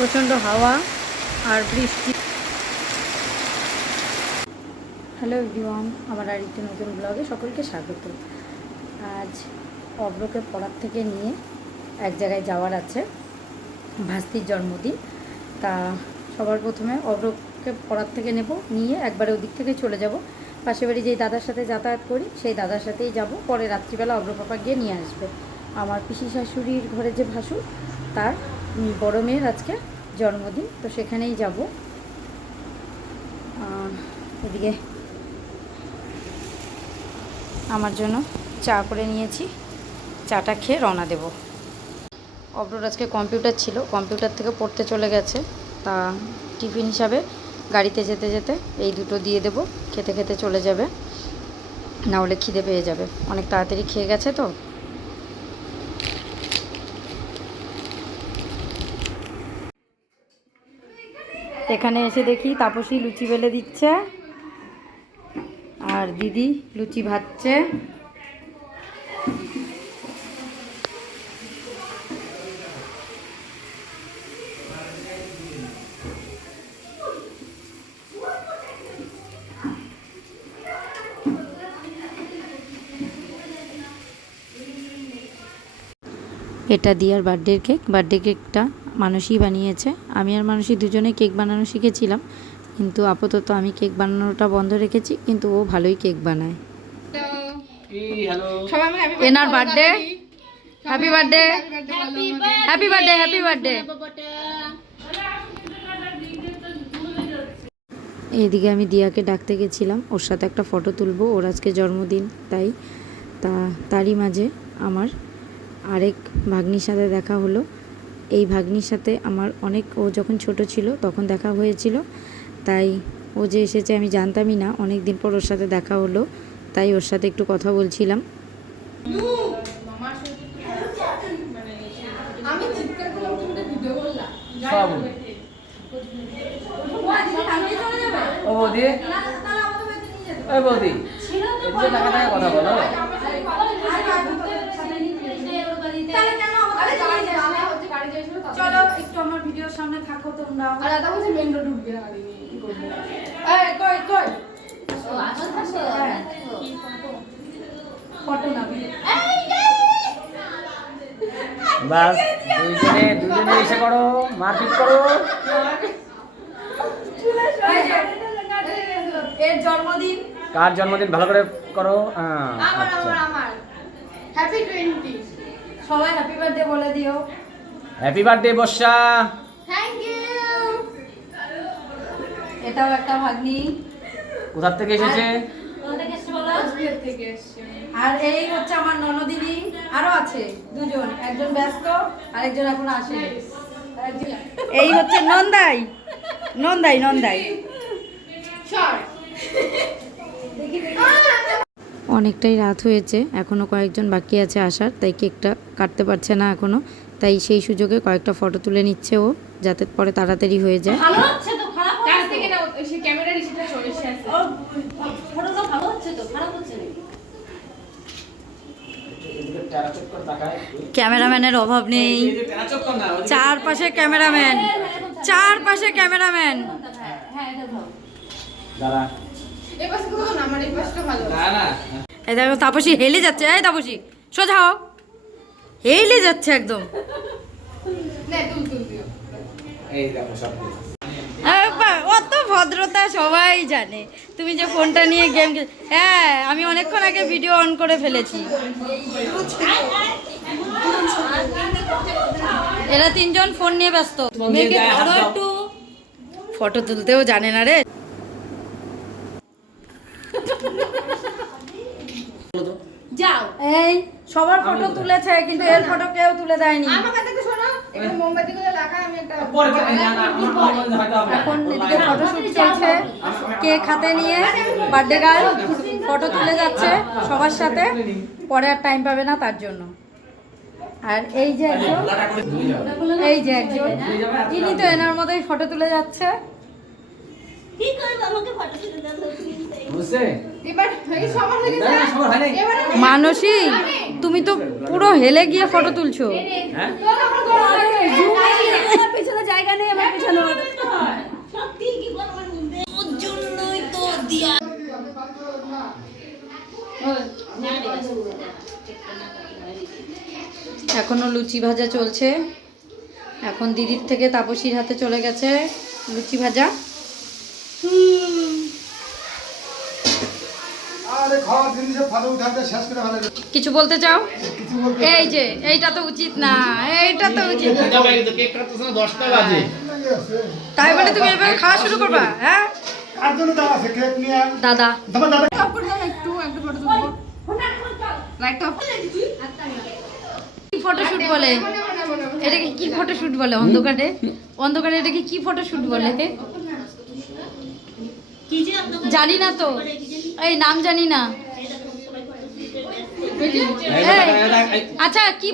প্রচণ্ড হাওয়া আর বৃষ্টি। হ্যালো এভরিওয়ান আমার আরেকটি নতুন ব্লগে সকলকে স্বাগত। আজ অব্রকে পড়ার থেকে নিয়ে এক জায়গায় যাওয়ার আছে, ভাস্তির জন্মদিন। তা সবার প্রথমে অব্রকে পড়ার থেকে নেব, নিয়ে একবারে ওদিক থেকে চলে যাব। পাশে বাড়ি যেই দাদার সাথে যাতায়াত করি, সেই দাদার সাথেই যাব। পরে রাত্রিবেলা অব্র পাপা গিয়ে নিয়ে আসবে। আমার পিসি শাশুড়ির ঘরে যে ভাসুর, তার বড় মেয়ের আজকে জন্মদিন, তো সেখানেই যাব। এদিকে আমার জন্য চা করে নিয়েছি, চাটা খেয়ে রওনা দেব। অব্রর আজকে কম্পিউটার ছিল, কম্পিউটার থেকে পড়তে চলে গেছে, তা টিফিন হিসাবে গাড়িতে যেতে যেতে এই দুটো দিয়ে দেব, খেতে খেতে চলে যাবে, না হলে খিদে পেয়ে যাবে। অনেক তাড়াতাড়ি খেয়ে গেছে তো এখানে এসে দেখি তাপসী লুচি বেলে দিচ্ছে। আর দিদি লুচি ভাজছে। এটা দিয়ার বার্থডের কেক। বার্থডে কেকটা। মানুষই বানিয়েছে। আমি আর মানুষই দুজনে কেক বানানো শিখেছিলাম। কিন্তু আপাতত আমি কেক বানানোটা বন্ধ রেখেছি কিন্তু ও ভালোই কেক বানায়। এনার birthday happy birthday happy birthday happy birthday এইদিকে আমি দিয়াকে ডাকতে গেছিলাম ওর সাথে একটা ফটো তুলবো ওর আজকে জন্মদিন তাই তা তারই মাঝে আমার আরেক ভাগ্নির সাথে দেখা হলো। এই ভাগ্নির সাথে আমার অনেক ও যখন ছোট ছিল তখন দেখা হয়েছিল তাই ও যে এসেছে আমি জানতামই না অনেক দিন পর ওর সাথে দেখা হলো তাই ওর সাথে একটু কথা বলছিলাম কথা বলো চলো একটু আমার ভিডিওর সামনে থাকো তোমরা। আর দাদা বলছে মেন রোড না কি করব। এই কই কই। ফটো? না বাস দুইজনে দুইজনে এসে করো মারপিট করো। এর জন্মদিন। কার জন্মদিন? ভালো করে করো। হ্যাঁ, আমার আচ্ছা। আমার আমার। হ্যাপি টোয়েন্টি সবাই হ্যাপি বার্থডে বলে দিও। Happy birthday Barsha thank you এটাও একটা ভাগ্নি। কোথার থেকে এসেছে? কোচবিহার থেকে এসছে আর এই হচ্ছে আমার ননদিনী। আরও আছে দুজন। একজন ব্যস্ত আর একজন এখন আসে এই হচ্ছে নন্দাই। নন্দাই নন্দাই। অনেকটাই রাত হয়েছে। এখনও কয়েকজন বাকি আছে আসার তাই কেকটা কাটতে পারছে না এখনও তাই সেই সুযোগে কয়েকটা ফটো তুলে নিচ্ছে ও যাতে পরে তাড়াতাড়ি হয়ে যায়। ভালো হচ্ছে তো খারাপ কাছ থেকে না সে ক্যামেরার ইসেটা চলে এসে আছে। ফটোটা ভালো হচ্ছে তো খারাপ হচ্ছে না ক্যামেরাম্যানের অভাব নেই। চারপাশে ক্যামেরাম্যান চারপাশে ক্যামেরাম্যান। হ্যাঁ এটা ভালো। দাঁড়া। এই পাশে কোথাও না এই পাশটা ভালো। না না। এই দেখো তাপসী হেলে যাচ্ছে এই তাপসী সোজা হও। হেলে যাচ্ছে একদম। এই দেখো সব অত ভদ্রতা সবাই জানে। তুমি যে ফোনটা নিয়ে গেম হ্যাঁ আমি অনেকক্ষণ আগে ভিডিও অন করে ফেলেছি। এরা তিনজন ফোন নিয়ে ব্যস্ত। মেয়েকে ধরো একটু। ফটো তুলতেও জানে না রে। যাও। এই সবার ফটো তুলেছে কিন্তু এর ফটো কেউ তুলে দেয়নি। এখন এদিকে ফটোশ্যুট চলছে। কেক হাতে নিয়ে বার্থডে গার্ল ফটো তুলে যাচ্ছে সবার সাথে পরে আর টাইম পাবে না তার জন্য। আর এই যে একজন এই যে একজন ইনি তো এনার মতোই ফটো তুলে যাচ্ছে। কি করব? আমাকে ফটো তুলে দাও বুঝছে? এবার এই সবার না, না, সবার হয় নাই। মানসী তুমি তো পুরো হেলে গিয়ে ফটো তুলছো। হ্যাঁ? তোর আমার ঘর পিছনে জায়গা নেই আমার পেছনে। সত্যি কি করব ওর জন্যই তো দিয়া এখনও লুচি ভাজা চলছে। এখন দিদির থেকে তাপসীর হাতে চলে গেছে লুচি ভাজা। কিছু বলতে চাও? এই যে এইটা তো উচিত না এইটা তো উচিত বাজে। তাই বলে তুমি এভাবে খাওয়া শুরু করবা হ্যাঁ? দাদা। ফটোশুট বলে। এটাকে কি ফটোশুট বলে অন্ধকারে? অন্ধকারে এটাকে কি ফটোশুট বলে? কি যে জানি না তো। এই নাম জানি না। আচ্ছা কি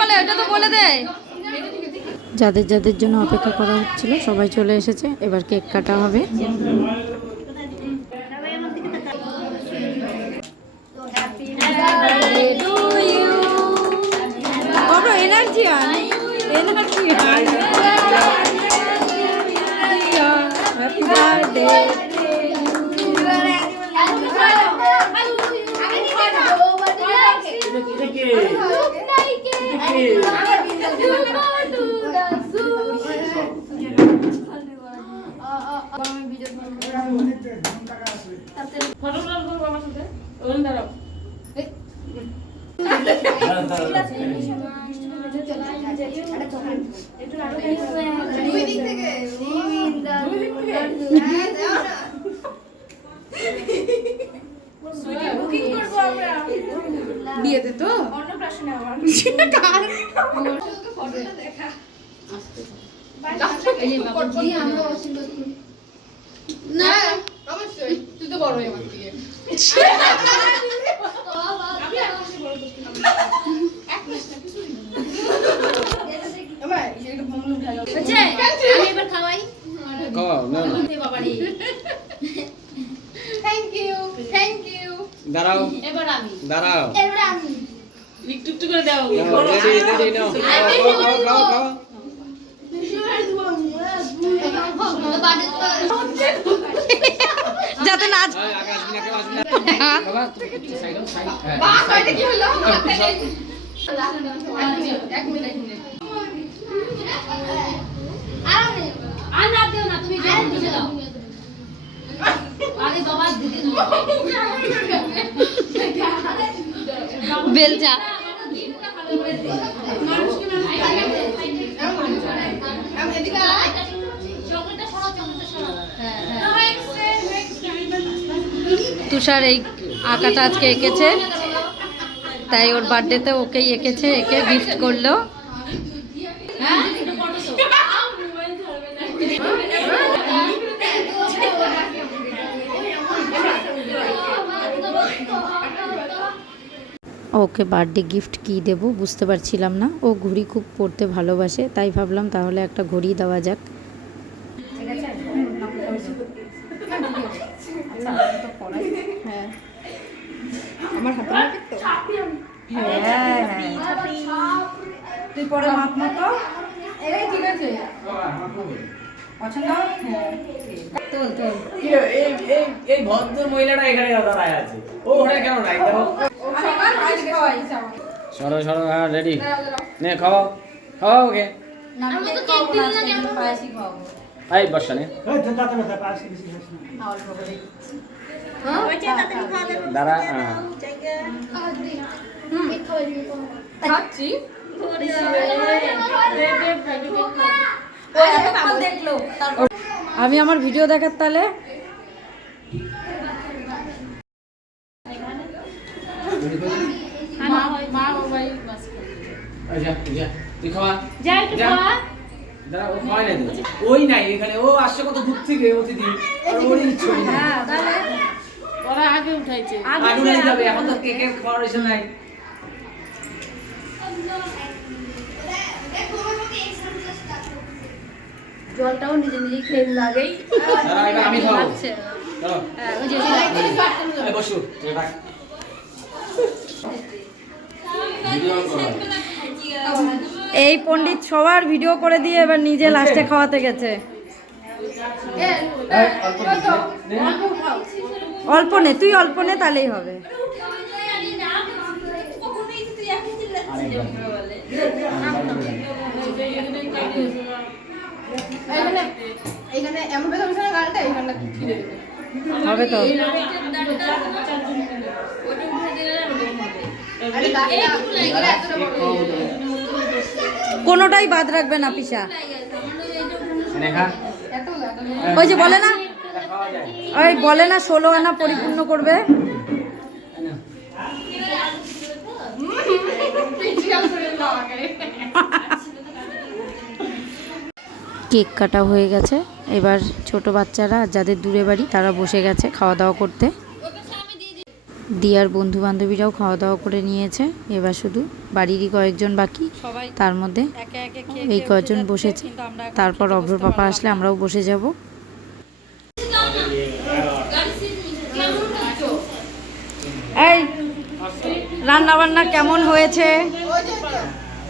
বলে? ওটা তো বলে যাদের যাদের জন্য অপেক্ষা করা হচ্ছিল, সবাই চলে এসেছে। এবার কেক কাটা হবে। বিয়েতে তো? অন্নপ্রাশনে আমার ফটোটা দেখা না। অবশ্যই। তুই তো বড় হয়ে আমার থেকে আমার এটা ভমলু ভালো হচ্ছে আমি এবার খাওয়াই খাওয়াও না না বাবারি থ্যাংক ইউ থ্যাংক ইউ দাঁড়াও এবার আমি দাঁড়াও এবার আমি একটু একটু করে দাও রেডি রেডি নাও খাও খাও খাও খাও যাতে না হ্যাঁ আর না দিও না তুমি জল দিয়ে দাও আরে বাবা দিদি বেলচা। তুষার এই আঁকাটা আজকে এঁকেছে। তাই ওর বার্থডেতে ওকেই এঁকেছে একে গিফট করল। ওকে বার্থডে গিফট কি দেব বুঝতে পারছিলাম না। ও ঘড়ি খুব পড়তে ভালোবাসে, তাই ভাবলাম তাহলে একটা ঘড়ি দেওয়া যাক। এই ভদ্র মহিলাটা এখানে দাঁড়ায় আছে। ও ওখানে কেন নাই? দেখো। সরো সরো হ্যাঁ রেডি নে খাও খাও ওকে এই বর্ষা নে দাঁড়া হ্যাঁ খাচ্ছি আমি আমার ভিডিও দেখার তাহলে এই যা এই যা তুই খাওয়া যা একটু যা। খাওয়া দাঁড়া ও খাওয়াই নাই তো। ওই নাই এখানে ও আসছে কত দূর থেকে অতিথি আর ওরই ওরা আগে উঠাইছে আগে যাবে এখন তো কেকের খাওয়ার এসে নাই জলটাও নিজে নিজে খেয়ে লাগেই আমি খাওয়াবো ওই যে বসু রাখ এই পণ্ডিত সবার ভিডিও করে দিয়ে এবার নিজে লাস্টে খাওয়াতে গেছে। অল্প নে তুই অল্প নে তাহলেই হবে। এখানে এমন কথা হবে তো। কোনোটাই বাদ রাখবে না পিসা। ওই যে বলে না? ওই বলে না ষোলো আনা পরিপূর্ণ করবে পিচ্ছি গাল করে দাও আগে কেক কাটা হয়ে গেছে। এবার ছোট বাচ্চারা যাদের দূরে বাড়ি তারা বসে গেছে খাওয়া দাওয়া করতে। দিয়ার বন্ধু বান্ধবীরাও খাওয়া দাওয়া করে নিয়েছে। এবার শুধু বাড়িরই কয়েকজন বাকি। তার মধ্যে এই কয়েকজন বসেছে। তারপর অভ্র পাপা আসলে আমরাও বসে যাব। এই রান্না বান্না কেমন হয়েছে ওই যে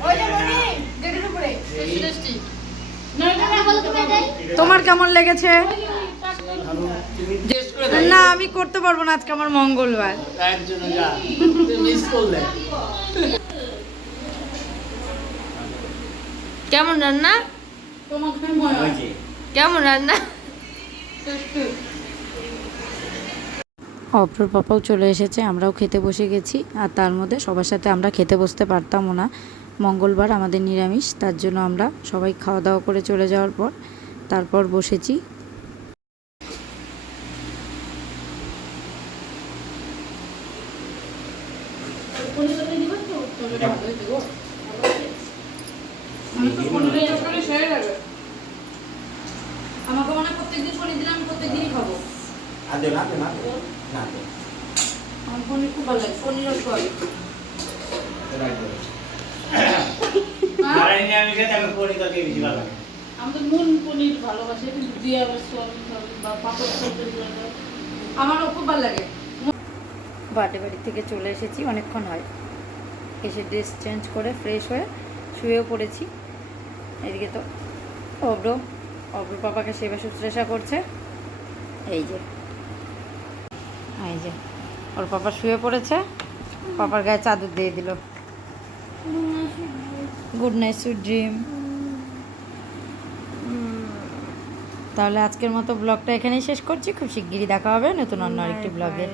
ওই যে মনি গেটের উপরে টেস্টি তোমার কেমন লেগেছে? না আমি করতে পারব না আজকে আমার মঙ্গলবার। কেমন রান্না? কেমন রান্না? অপর পাপাও চলে এসেছে আমরাও খেতে বসে গেছি আর তার মধ্যে সবার সাথে আমরা খেতে বসতে পারতামও না। মঙ্গলবার আমাদের নিরামিষ তার জন্য আমরা সবাই খাওয়া দাওয়া করে চলে যাওয়ার পর তারপর বসেছি। আমাকে মনে প্রত্যেকদিন শনি দিলে আমি প্রত্যেকদিনই খাব। আদে না না না। আমার পনির খুব ভালো লাগে নারায়ণ আমি খেতে আমি পরি তোকে বেশি ভালো লাগে আমাদের মন পনির ভালোবাসে কিন্তু দিয়ে আবার সোয়াবিন সোয়াবিন বা পাপড় তরকারি আমারও খুব ভালো লাগে। বার্থডে বাড়ি থেকে চলে এসেছি অনেকক্ষণ হয়। এসে ড্রেস চেঞ্জ করে ফ্রেশ হয়ে শুয়েও পড়েছি। এদিকে তো অব্র অব্র পাপাকে সেবা শুশ্রূষা করছে। এই যে। এই যে ওর পাপা শুয়ে পড়েছে পাপার গায়ে চাদর দিয়ে দিল। গুড নাইট সুইট ড্রিম তাহলে আজকের মতো ব্লগটা এখানেই শেষ করছি। খুব শিগগিরই দেখা হবে নতুন অন্য আরেকটি ব্লগে।